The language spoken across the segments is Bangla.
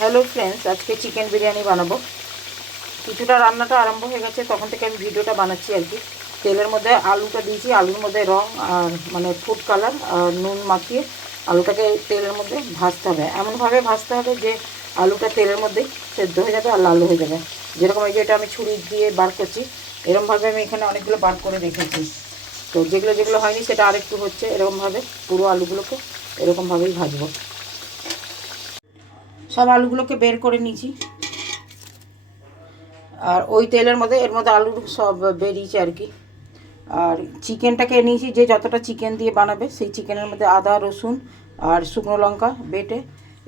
হ্যালো ফ্রেন্ডস, আজকে চিকেন বিরিয়ানি বানাবো। কিছুটা রান্নাটা আরম্ভ হয়ে গেছে, তখন থেকে আমি ভিডিওটা বানাচ্ছি আর কি। তেলের মধ্যে আলুটা দিয়েছি, আলুর মধ্যে রং আর মানে ফুড কালার আর নুন মাখিয়ে আলুটাকে তেলের মধ্যে ভাজতে হবে। এমনভাবে ভাজতে হবে যে আলুটা তেলের মধ্যেই সেদ্ধ হয়ে যাবে আর লাল হয়ে যাবে। যেরকম এই যে এটা আমি ছুরি দিয়ে বার করছি, এরকমভাবে আমি এখানে অনেকগুলো বার করে রেখেছি। তো যেগুলো যেগুলো হয়নি সেটা আরেকটু হচ্ছে, এরকমভাবে পুরো আলুগুলোকে এরকমভাবেই ভাজবো। সব আলুগুলোকে বের করে নিয়েছি, আর ওই তেলের মধ্যে এর মধ্যে আলুর সব বেরিয়েছে আর কি। আর চিকেনটাকে নিয়েছি, যে যতটা চিকেন দিয়ে বানাবে সেই চিকেনের মধ্যে আদা রসুন আর শুকনো লঙ্কা বেটে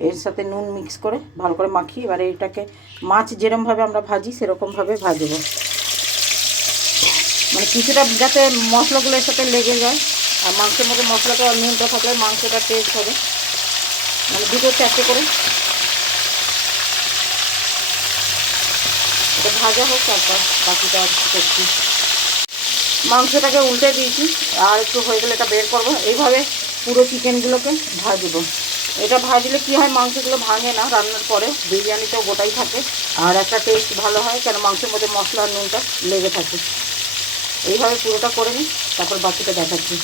এর সাথে নুন মিক্স করে ভালো করে মাখিয়ে এবারে এটাকে মাছ যেরকমভাবে আমরা ভাজি সেরকমভাবে ভাজবো। মানে কিছুটা যাতে মশলাগুলো এর সাথে লেগে যায়, আর মাংসের মধ্যে মশলাটা নুনটা থাকলে মাংসটা টেস্ট হবে। মানে দুটো চারটে করে এটা ভাজা হোক, তারপর বাকিটা করছি। মাংসটাকে উল্টে দিয়েছি, আর একটু হয়ে গেলে এটা বের করবো। এইভাবে পুরো চিকেনগুলোকে ভাজবো। এটা ভাজলে কি হয়, মাংসগুলো ভাঙে না, রান্নার পরে বিরিয়ানিটাও গোটাই থাকে আর একটা টেস্ট ভালো হয়, কেন মাংসের মধ্যে মশলা আর নুনটা লেগে থাকে। এইভাবে পুরোটা করে নিই, তারপর বাকিটা দেখাচ্ছি।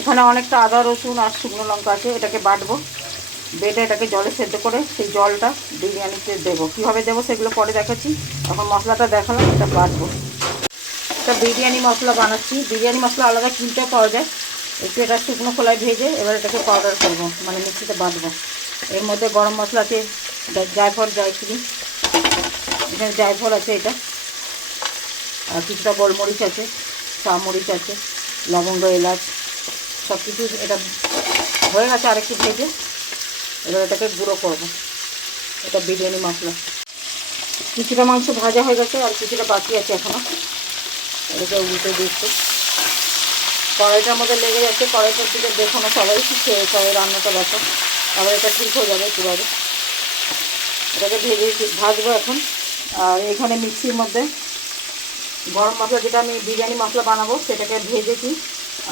এখানে অনেকটা আদা রসুন আর শুকনো লঙ্কা আছে, এটাকে বাটবো। বেটে এটাকে জলে সেদ্ধ করে সেই জলটা বিরিয়ানিতে দেবো। কীভাবে দেবো সেগুলো পরে দেখাচ্ছি, এখন মশলাটা দেখালাম, এটা বাটবো। একটা বিরিয়ানি মশলা বানাচ্ছি। বিরিয়ানি মশলা আলাদা কিনতেও পাওয়া যায়। একটু এটা শুকনো খোলায় ভেজে এবার এটাকে পাউডার করবো, মানে মিক্সিতে বাটবো। এর মধ্যে গরম মশলা আছে, জায়ফল জয়ত্রী, এখানে জায়ফল আছে এটা, আর কিছুটা গোলমরিচ আছে, চামরিচ আছে, লবঙ্গ এলাচ সব কিছু। এটা হয়ে গেছে, আরেকটু ভেজে এবার এটাকে গুঁড়ো করবো। এটা বিরিয়ানি মশলা। কিছুটা মাংস ভাজা হয়ে গেছে আর কিছুটা বাকি আছে এখনও। এটাকে উল্টে দিচ্ছি। কড়াইটার মধ্যে লেগে যাচ্ছে, কড়াইটার দিকে দেখো না সবাই, খেয়ে সবাই রান্নাটা দেখো, তারপরে এটা ঠিক হয়ে যাবে কীভাবে। এটাকে ভাজবো এখন। আর এখানে মিক্সির মধ্যে গরম মশলা, যেটা আমি বিরিয়ানি মশলা বানাবো সেটাকে ভেজেছি,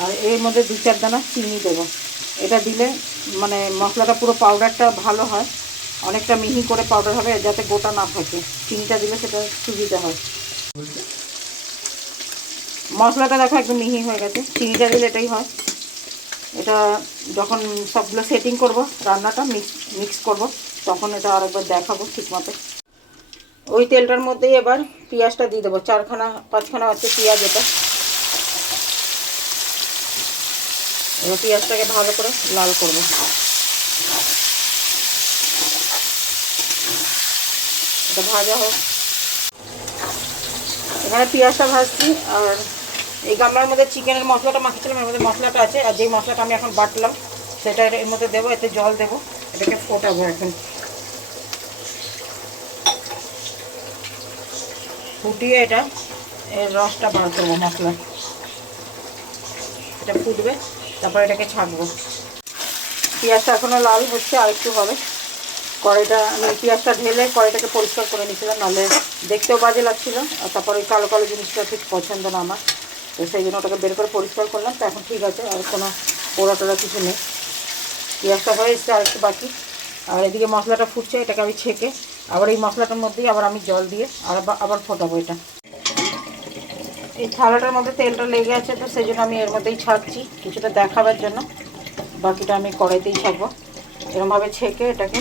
আর এর মধ্যে 2-4 দানা চিনি দেবো। এটা দিলে মানে মশলাটা পুরো পাউডারটা ভালো হয়, অনেকটা মিহি করে পাউডার হবে, যাতে গোটা না থাকে। চিনিটা দিলে সেটা সুবিধা হয়। মশলাটা দেখো একদম মিহি হয়ে গেছে, চিনিটা দিলে এটাই হয়। এটা যখন সবগুলো সেটিং করব, রান্নাটা মিক্স করব, তখন এটা আরেকবার দেখাবো ঠিক মতো। ওই তেলটার মধ্যেই এবার পেঁয়াজটা দিয়ে দেবো, 4-5খানা হচ্ছে পেঁয়াজ। এটা এবার পেঁয়াজটাকে ভালো করে লাল করব। এটা ভাজা হোক। এখানে পেঁয়াজটা ভাজছি, আর এই গামলার মধ্যে চিকেনের মশলাটা মাখিয়েছিলাম, এর মধ্যে মশলাটা আছে, আর যেই মশলাটা আমি এখন বাটলাম সেটা এর মধ্যে দেবো। এতে জল দেবো, এটাকে ফোটাবো। এখন ফুটিয়ে এটা এর রসটা বার করবো মশলা। এটা ফুটবে, তারপর এটাকে ছাঁকবো। পেঁয়াজটা এখনও লাল হচ্ছে, আর একটু হবে। কড়াইটা আমি পেঁয়াজটা ঢেলে কড়াইটাকে পরিষ্কার করে নিয়েছিলাম, নাহলে দেখতেও বাজে লাগছিল, আর তারপর ওই কালো কালো জিনিসটা ঠিক পছন্দ না আমার, তো সেই জন্য ওটাকে বের করে পরিষ্কার করলাম। তো এখন ঠিক আছে, আর কোনো পোড়া টোড়া কিছু নেই। পেঁয়াজটা হয়ে এসছে, আর একটু বাকি। আর এদিকে মশলাটা ফুটছে, এটাকে আমি ছেঁকে আবার এই মশলাটার মধ্যেই আবার আমি জল দিয়ে আবার ফোটাবো। এটা এই থালাটার মধ্যে তেলটা লেগে আছে, তো সেই জন্য আমি এর মধ্যেই ছাঁকছি কিছুটা দেখাবার জন্য। বাকিটা আমি কড়াইতেই ছাঁকবো। এরকমভাবে ছেঁকে এটাকে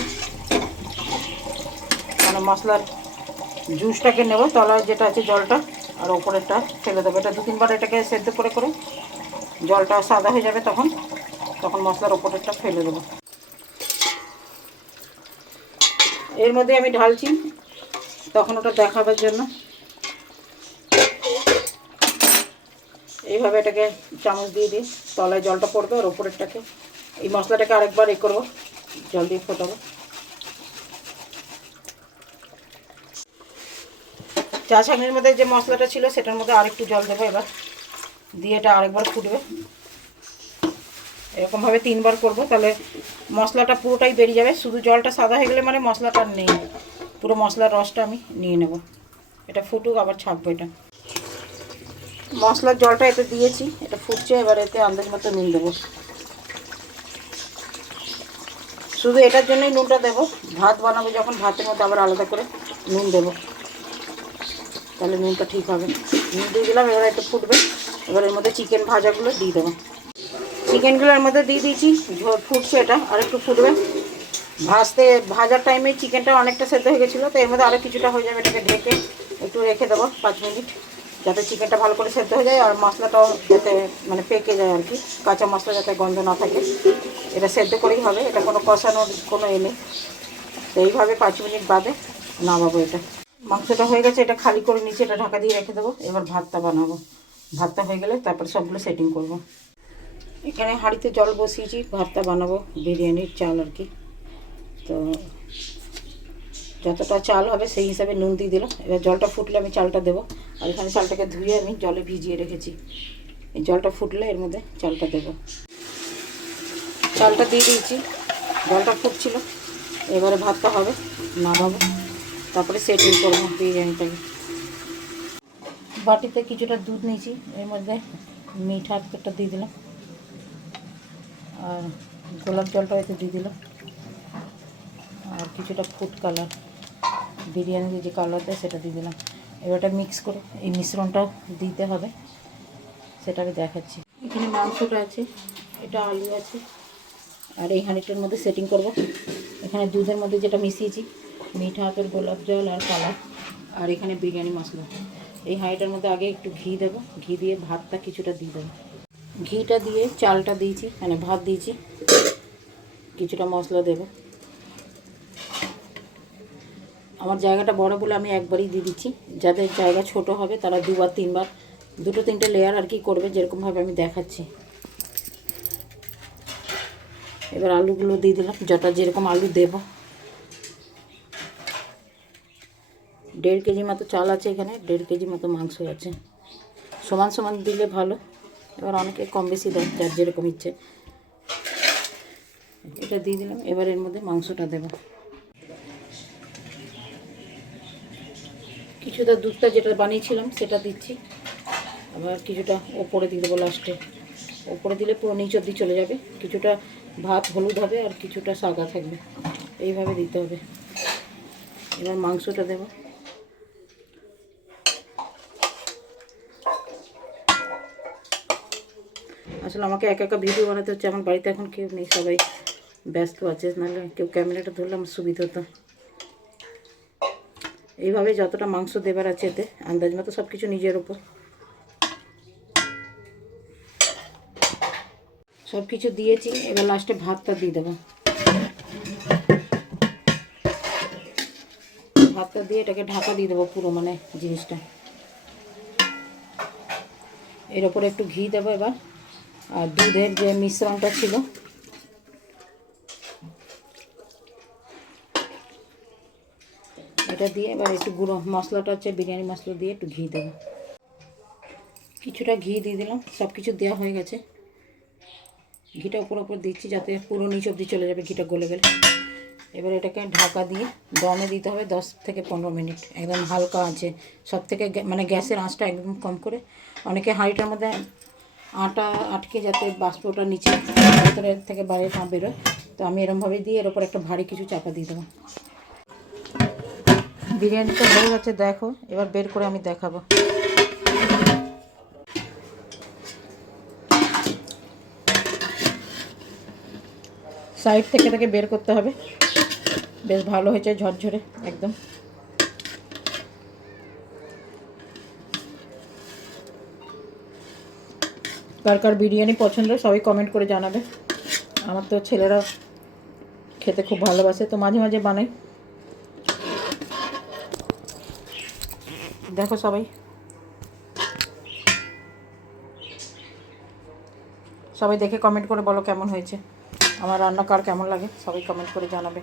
মানে মশলার জুসটাকে নেব, তলায় যেটা আছে জলটা, আর ওপরেরটা ফেলে দেবো। এটা 2-3 বার এটাকে সেদ্ধ করে করে জলটা সাদা হয়ে যাবে, তখন মশলার ওপরেরটা ফেলে দেবো। এর মধ্যে আমি ঢালছি তখন ওটা দেখাবার জন্য। এইভাবে এটাকে চামচ দিয়ে দিই, তলায় জলটা পড়বে, আর ওপরেরটাকে এই মশলাটাকে আরেকবার করবো, জল দিয়ে ফোটাবো। চা ছাঁকনির মধ্যে যে মশলাটা ছিল সেটার মধ্যে আরেকটু জল দেবো এবার, দিয়ে এটা আরেকবার ফুটবে। এরকমভাবে 3 বার করবো, তাহলে মশলাটা পুরোটাই বেরিয়ে যাবে। শুধু জলটা সাদা হয়ে গেলে মানে মশলাটা নেই, পুরো মশলার রসটা আমি নিয়ে নেব। এটা ফুটুক, আবার ছাঁকবো। এটা মশলার জলটা এতে দিয়েছি, এটা ফুটছে, এবার এতে আন্দাজ মতো নুন দেবো। শুধু এটার জন্যই নুনটা দেবো, ভাত বানাবো যখন ভাতের মধ্যে আবার আলাদা করে নুন দেবো, তাহলে নুনটা ঠিক হবে। নুন দিয়ে দিলাম, এবার একটু ফুটবে। এবার এর মধ্যে চিকেন ভাজাগুলো দিয়ে দেবো। চিকেনগুলো এর মধ্যে দিয়ে দিয়েছি, ফুটছে এটা, আর একটু ফুটবে। ভাজার টাইমে চিকেনটা অনেকটা সেদ্ধ হয়ে গেছিলো, তো এর মধ্যে আরও কিছুটা হয়ে যাবে। এটাকে ঢেকে একটু রেখে দেবো 5 মিনিট, যাতে চিকেনটা ভালো করে সেদ্ধ হয়ে যায় আর মশলাটাও যাতে মানে পেকে যায় আর কি, কাঁচা মশলা যাতে গন্ধ না থাকে। এটা সেদ্ধ করেই হবে, এটা কোনো কষানোর কোনো নেই। তো এইভাবে 5 মিনিট বাদে নামাবো। এটা মাংসটা হয়ে গেছে, এটা খালি করে নিচে এটা ঢাকা দিয়ে রেখে দেবো। এবার ভাতটা বানাবো। ভাতটা হয়ে গেলে তারপরে সবগুলো সেটিং করব। এখানে হাঁড়িতে জল বসিয়েছি, ভাতটা বানাবো, বিরিয়ানির চাল আর কি। তো যতটা চাল হবে সেই হিসাবে নুন দিয়ে দিলাম। এবার জলটা ফুটলে আমি চালটা দেবো। আর এখানে চালটাকে ধুয়ে আমি জলে ভিজিয়ে রেখেছি। এই জলটা ফুটলে এর মধ্যে চালটা দেবো। চালটা দিয়ে দিয়েছি, জলটা ফুটছিল। এবারে ভাতটা হবে, নামাবো, তারপরে সেটিং করবো বিরিয়ানিটাকে। বাটিতে কিছুটা দুধ নিয়েছি, এর মধ্যে মিঠা একটা দিয়ে দিলাম, আর গোলাপ জলটা এতে দিয়ে দিলাম, আর কিছুটা ফুড কালার, বিরিয়ানিতে যে কালার দেয় সেটা দিয়ে দিলাম। এবারটা মিক্স করে এই মিশ্রণটাও দিতে হবে, সেটা আমি দেখাচ্ছি। এখানে মাংসটা আছে, এটা আলু আছে, আর এই হাঁড়িটার মধ্যে সেটিং করব। এখানে দুধের মধ্যে যেটা মিশিয়েছি, মিঠা আতর, গোলাপ জল আর কালার, আর এখানে বিরিয়ানি মশলা। এই হাঁড়িটার মধ্যে আগে একটু ঘি দেবো, ঘি দিয়ে ভাতটা কিছুটা দিয়ে দেবো। ঘিটা দিয়ে চালটা দিয়েছি, মানে ভাত দিয়েছি, কিছুটা মশলা দেবো। আমার জায়গাটা বড় বলে আমি একবারই দিয়ে দিচ্ছি, যাদের জায়গা ছোট হবে তারা 2বার 3বার, 2-3টে লেয়ার আর কি করবে, যেরকমভাবে আমি দেখাচ্ছি। এবার আলুগুলো দিয়ে দিলাম, যটা যেরকম আলু দেব। 1.5 কেজি মতো চাল আছে এখানে, 1.5 কেজি মতো মাংস আছে। সমান সমান দিলে ভালো, এবার অনেকে কম বেশি দেয়, যার যেরকম ইচ্ছে। এটা দিয়ে দিলাম। এবার এর মধ্যে মাংসটা দেব। কিছুটা দুধটা যেটা বানিয়েছিলাম সেটা দিচ্ছি, আবার কিছুটা ওপরে দিয়ে দেবো লাস্টে। ওপরে দিলে পুরো নিচ অবধি চলে যাবে, কিছুটা ভাত হলুদ হবে আর কিছুটা সাদা থাকবে, এইভাবে দিতে হবে। এবার মাংসটা দেব। আসলে আমাকে একা একা ভিডিও বানাতে হচ্ছে, আমার বাড়িতে এখন কেউ নেই, সবাই ব্যস্ত আছে, নাহলে কেউ ক্যামেরাটা ধরলে আমার সুবিধা হতো। এইভাবে যতটা মাংস দেবার আছে এতে আন্দাজ মতো, সব কিছু নিজের ওপর। সব কিছু দিয়েছি, এবার লাস্টে ভাতটা দিয়ে দেবো। ভাতটা দিয়ে এটাকে ঢাকা দিয়ে দেবো পুরো, মানে জিনিসটা। এর ওপরে একটু ঘি দেবো এবার, আর দুধের যে মিশ্রণটা ছিল এটা দিয়ে এবার একটু গুঁড়ো মশলাটা হচ্ছে বিরিয়ানি মশলা দিয়ে একটু ঘি দেবো। কিছুটা ঘি দিয়ে দিলাম, সব কিছু দেওয়া হয়ে গেছে। ঘিটা উপর দিচ্ছি যাতে পুরো নিচ অবধি চলে যাবে ঘিটা গলে গেলে। এবার এটাকে ঢাকা দিয়ে দমে দিতে হবে 10 থেকে 15 মিনিট, একদম হালকা আছে। সব থেকে মানে গ্যাসের আঁচটা একদম কম করে। অনেকে হাঁড়িটার মধ্যে আটা আটকে যাতে বাষ্পটা নিচে ভেতরের থেকে বাইরে না বেরোয়, তো আমি এরমভাবেই দিয়ে এর ওপর একটা ভারী কিছু চাপা দিয়ে দেবো। বিরিয়ানিটা হয়ে গেছে, দেখো। এবার বের করে আমি দেখাবো। সাইড থেকে বের করতে হবে, বেশ ভালো হয়েছে, ঝরঝরে একদম। কার কার বিরিয়ানি পছন্দ সবাই কমেন্ট করে জানাবে। আমার তো ছেলেরা খেতে খুব ভালোবাসে, তো মাঝে মাঝে বানাই। দেখো সবাই দেখে কমেন্ট করে বলো কেমন হয়েছে, আমার রান্না কার কেমন লাগে, সবাই কমেন্ট করে জানাবে।